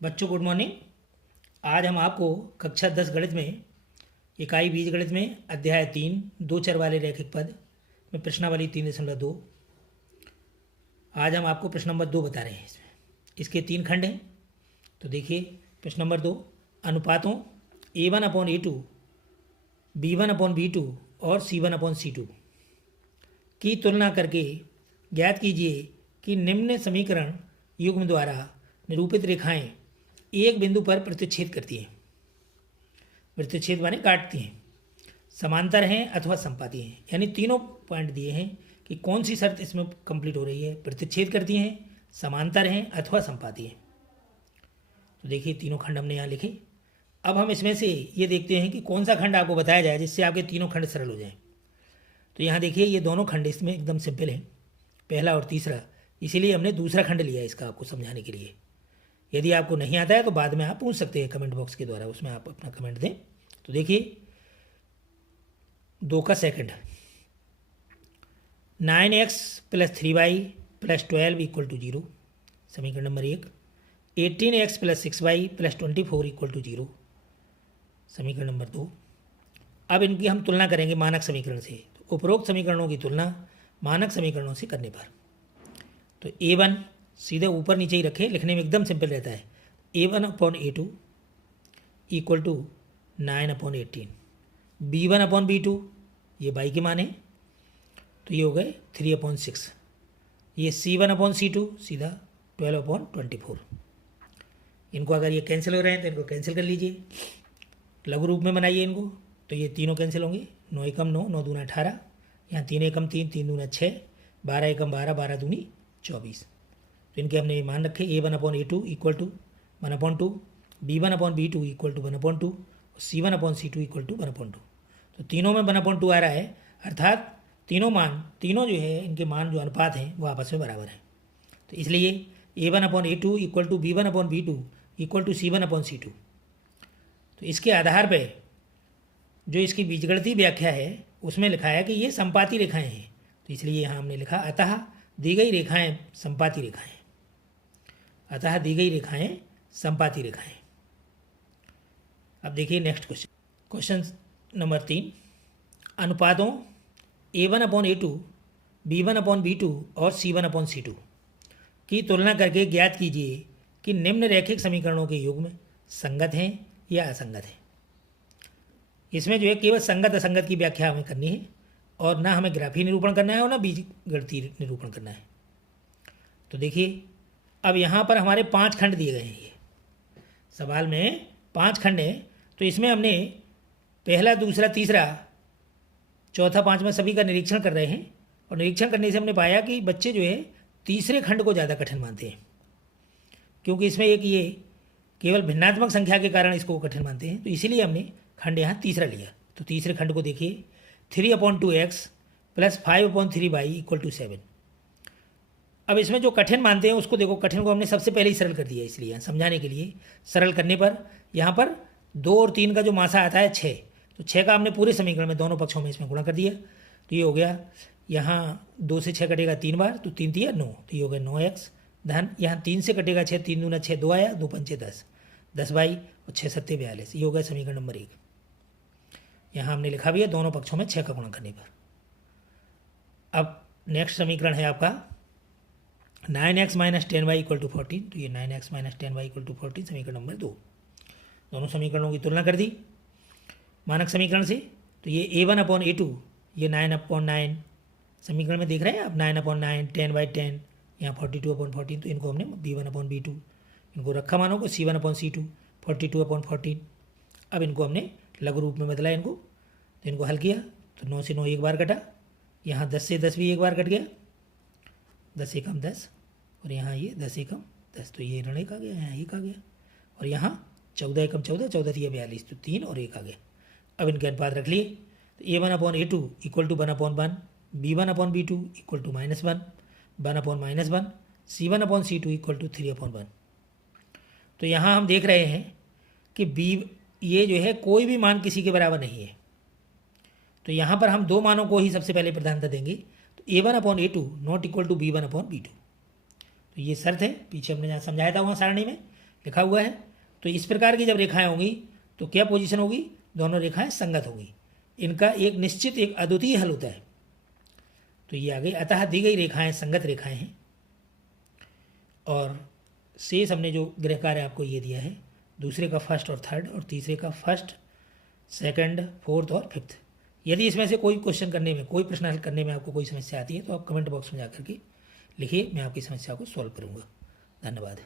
बच्चों good morning. आज हम आपको कक्षा 10 गणित में इकाई बीजगणित में अध्याय 3 दो चर वाले रैखिक पद में प्रश्नावली 3.2 आज हम आपको प्रश्न नंबर 2 बता रहे हैं। इसमें इसके 3 खंड हैं। तो देखिए प्रश्न नंबर 2, अनुपातों A1/A2, B1/B2 और C1/C2 की तुलना करके ज्ञात कीजिए कि निम्न समीकरण युग्म द्वारा निरूपित रेखाएं एक बिंदु पर प्रतिच्छेद करती हैं। प्रतिच्छेद माने काटती हैं, समांतर हैं अथवा संपाती हैं। यानी तीनों पॉइंट दिए हैं कि कौन सी शर्त इसमें कंप्लीट हो रही है। प्रतिच्छेद करती हैं, समांतर हैं अथवा संपाती हैं। तो देखिए तीनों खंड हमने यहाँ लिखे। अब हम इसमें से ये देखते हैं कि कौन सा खंड आपको बताया जाए जिससे आपके तीनों खंड सरल हो जाएं। तो यहाँ देखिए ये दोनों खंड इसमें एकदम सिंपल हैं, पहला और तीसरा, इसीलिए हमने दूसरा खंड लिया है इसका आपको समझाने के लिए। यदि आपको नहीं आता है तो बाद में आप पूछ सकते हैं कमेंट बॉक्स के द्वारा, उसमें आप अपना कमेंट दें। तो देखिए 2 का सेकंड, 9x + 3y + 12 = 0, समीकरण नंबर 1। 18x + 6y + 24 = 0, समीकरण नंबर 2। अब इनकी हम तुलना करेंगे मानक समीकरण से। तो उपरोक्त समीकरणों की तुलना मानक समीकरणों से करने पर तो A1 सीधे ऊपर नीचे ही रखें, लिखने में एकदम सिंपल रहता है। A1/A2 = 9/18, B1/B2 ये बाई के मान है तो ये हो गए 3/6, ये C1/C2 सीधा 12/24। इनको अगर ये कैंसिल हो रहे हैं तो इनको कैंसिल कर लीजिए, लघु रूप में बनाइए इनको। तो ये तीनों कैंसिल होंगे, 9 एकम 9, 9 दूना 18, यहाँ 3 एकम 3, 3 दूना 6, 12 एकम 12, 12 दूनी 24। तो इनके हमने मान रखे A1/A2 = 1/2, B1/B2 = 1/2 और C1/C2 = 1/2। तो तीनों में 1/2 आ रहा है, अर्थात तीनों जो है इनके मान जो अनुपात हैं वो आपस में बराबर हैं। तो इसलिए A1/A2 = B1/B2 = C1/C2। तो इसके आधार पर जो इसकी बीजगणितीय व्याख्या है उसमें लिखा है कि ये संपाती रेखाएं हैं। तो इसलिए यहाँ हमने लिखा अतः दी गई रेखाएं संपाती रेखाएं, अतः दी गई रेखाएं संपाती रेखाएं। अब देखिए नेक्स्ट क्वेश्चन नंबर 3, अनुपातों A1/A2, B1/B2 और C1/C2 की तुलना करके ज्ञात कीजिए कि निम्न रैखिक समीकरणों के युग्म संगत हैं या असंगत हैं। इसमें जो है केवल संगत असंगत की व्याख्या हमें करनी है और ना हमें ग्राफी निरूपण करना है और ना बीजगणितीय निरूपण करना है। तो देखिए अब यहाँ पर हमारे 5 खंड दिए गए हैं। ये सवाल में 5 खंड हैं, तो इसमें हमने पहला, दूसरा, तीसरा, चौथा, पाँचवा सभी का निरीक्षण कर रहे हैं। और निरीक्षण करने से हमने पाया कि बच्चे जो है तीसरे खंड को ज़्यादा कठिन मानते हैं, क्योंकि इसमें एक ये केवल भिन्नात्मक संख्या के कारण इसको कठिन मानते हैं। तो इसीलिए हमने खंड यहाँ तीसरा लिया। तो तीसरे खंड को देखिए, 3/2x + 5/3y = 7। अब इसमें जो कठिन मानते हैं उसको देखो, कठिन को हमने सबसे पहले ही सरल कर दिया, इसलिए समझाने के लिए सरल करने पर यहाँ पर 2 और 3 का जो मासा आता है 6, तो 6 का हमने पूरे समीकरण में दोनों पक्षों में इसमें गुणा कर दिया। तो ये हो गया, यहाँ 2 से 6 कटेगा 3 बार, तो 3 × 9, तो ये हो गया 9x धन, यहाँ 3 से कटेगा 6, 3 दूना 6, 2 आया, 2 पंचे 10, 10y और 6 सत्ते 42। ये हो गया समीकरण नंबर 1। यहाँ हमने लिखा भी है दोनों पक्षों में 6 का गुणा करने पर। अब नेक्स्ट समीकरण है आपका 9x - 10y = 14। तो ये 9x - 10y = 14 समीकरण नंबर 2। दोनों समीकरणों की तुलना कर दी मानक समीकरण से। तो ये A1/A2 ये 9/9 समीकरण में देख रहे हैं आप, 9/9, 10/10, यहाँ 42/14। तो इनको हमने B1/B2 इनको रखा मानों को, C1/C2 42/14। अब इनको हमने लघु रूप में बदला इनको, तो इनको हल किया तो 9 से 9 एक बार कटा, यहाँ 10 से 10 भी एक बार कट गया, 10 एकम 10 और यहाँ ये 10 एकम 10, तो ये ऋण 1 आ गया, यहाँ 1 आ गया और यहाँ 14 एकम 14, 14 × 42, तो 3 और 1 आ गया। अब इनके अनुपात रख लिए। तो A1/A2 = 1/1, B1/B2 = -1, 1/-1, C1/C2 = 3/1। तो यहाँ हम देख रहे हैं कि ये जो है कोई भी मान किसी के बराबर नहीं है। तो यहाँ पर हम दो मानों को ही सबसे पहले प्रधानता देंगे। तो A1/A2 not equal to B1/B2। तो ये शर्त है, पीछे हमने जहाँ समझाया था वहाँ सारणी में लिखा हुआ है। तो इस प्रकार की जब रेखाएं होंगी तो क्या पोजीशन होगी, दोनों रेखाएं संगत होंगी, इनका एक निश्चित एक अद्वितीय हल होता है। तो ये आ गई, अतः दी गई रेखाएं संगत रेखाएं हैं। और शेष हमने जो गृह कार्य आपको ये दिया है, दूसरे का फर्स्ट और थर्ड और तीसरे का फर्स्ट, सेकंड, फोर्थ और फिफ्थ। यदि इसमें से कोई क्वेश्चन करने में, कोई प्रश्न हल करने में आपको कोई समस्या आती है तो आप कमेंट बॉक्स में जाकर के लिखिए, मैं आपकी समस्या को सॉल्व करूँगा। धन्यवाद।